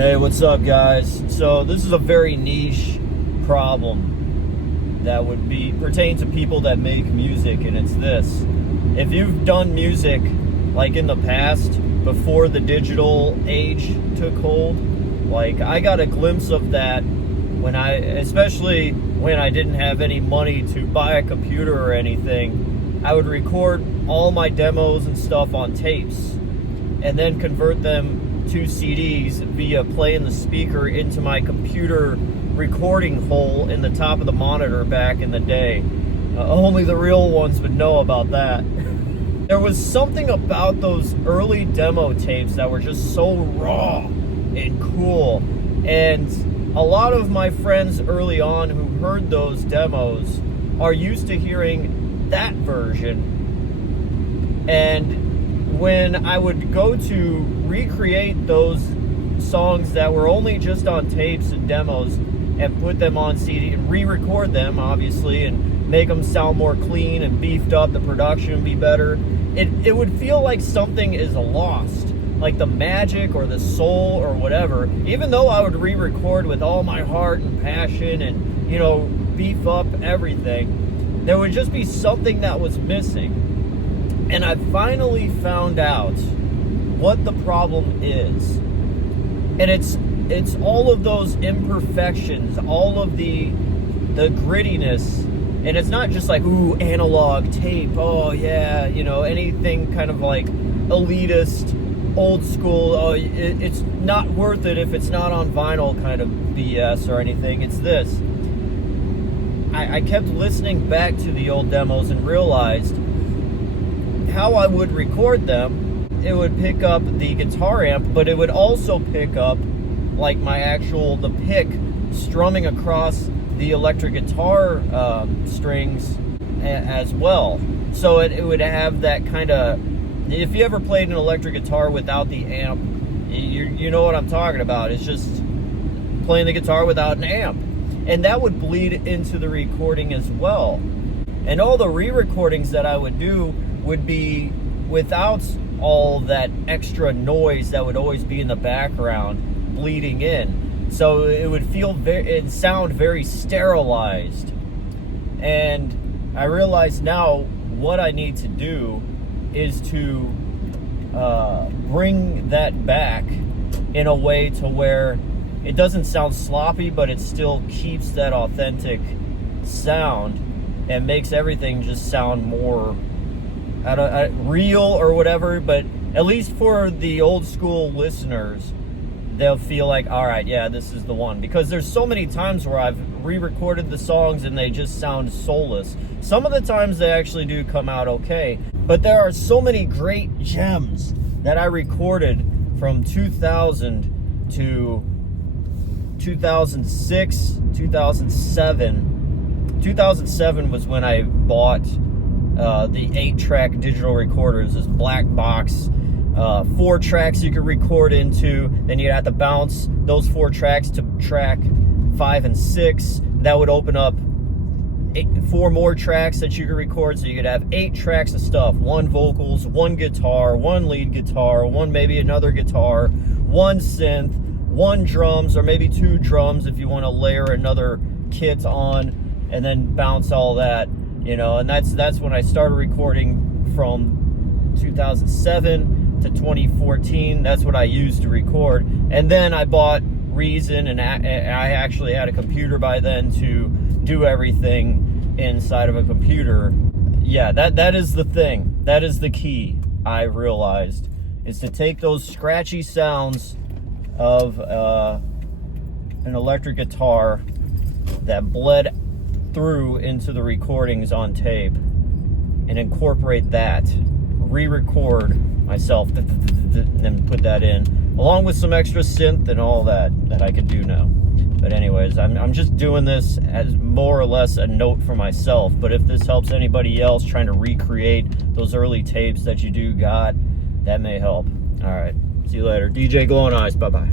Hey, what's up, guys? So this is a very niche problem that would pertain to people that make music, and it's this. If you've done music like in the past, before the digital age took hold, like I got a glimpse of that especially when I didn't have any money to buy a computer or anything. I would record all my demos and stuff on tapes and then convert them to CDs via playing the speaker into my computer recording hole in the top of the monitor back in the day. Only the real ones would know about that. There was something about those early demo tapes that were just so raw and cool. And a lot of my friends early on who heard those demos are used to hearing that version. And when I would go to recreate those songs that were only just on tapes and demos and put them on CD and re-record them, obviously, and make them sound more clean and beefed up, the production would be better, it would feel like something is lost, like the magic or the soul or whatever. Even though I would re-record with all my heart and passion and, beef up everything, there would just be something that was missing. And I finally found out what the problem is. And it's all of those imperfections, all of the grittiness. And it's not just like, ooh, analog tape, oh yeah, anything kind of like elitist, old school, oh, it's not worth it if it's not on vinyl kind of BS or anything. It's this. I kept listening back to the old demos and realized how I would record them. It would pick up the guitar amp, but it would also pick up like the pick strumming across the electric guitar strings as well. So it would have that kind of, if you ever played an electric guitar without the amp, you know what I'm talking about. It's just playing the guitar without an amp. And that would bleed into the recording as well. And all the re-recordings that I would do would be without all that extra noise that would always be in the background bleeding in. So it would sound very sterilized. And I realize now what I need to do is to bring that back in a way to where it doesn't sound sloppy, but it still keeps that authentic sound and makes everything just sound more real or whatever. But at least for the old school listeners, they'll feel like, all right, yeah, this is the one. Because there's so many times where I've re-recorded the songs and they just sound soulless. Some of the times they actually do come out okay. But there are so many great gems that I recorded from 2000 to 2006, 2007. 2007 was when I bought the 8-track digital recorders, this black box, 4 tracks you could record into. Then you'd have to bounce those 4 tracks to track 5 and 6. That would open up 4 more tracks that you could record, so you could have 8 tracks of stuff. 1 vocals, 1 guitar, 1 lead guitar, 1 maybe another guitar, 1 synth, 1 drums, or maybe 2 drums if you want to layer another kit on, and then bounce all that, and that's when I started recording from 2007 to 2014. That's what I used to record. And then I bought Reason, and I actually had a computer by then to do everything inside of a computer. Yeah, that is the thing. That is the key, I realized, is to take those scratchy sounds of an electric guitar that bled through into the recordings on tape and incorporate that, re-record myself, and then put that in, along with some extra synth and all that I could do now. But anyways, I'm just doing this as more or less a note for myself. But if this helps anybody else trying to recreate those early tapes that you got, that may help. All right, see you later. DJ Glowing Eyes, bye-bye.